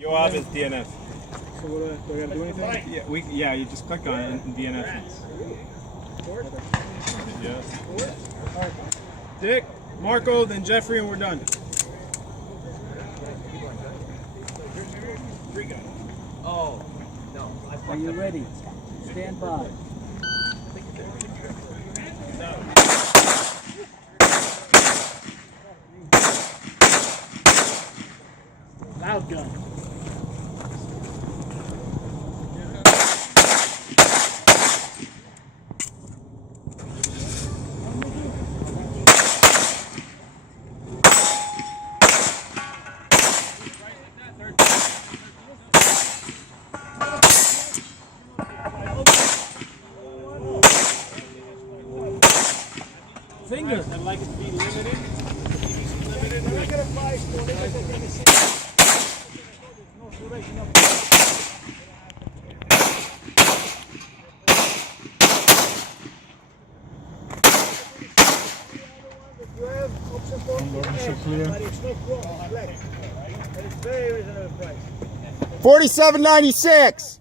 Yoav is DNF. So what do I gotta do anything? Yeah, you just click on it and DNF. Yes. All right. Dick, Marco, then Jeffrey, and we're done. Oh, no. Are you ready? Stand by. Loud gun. Finger. I'd like it to be limited. $47.96.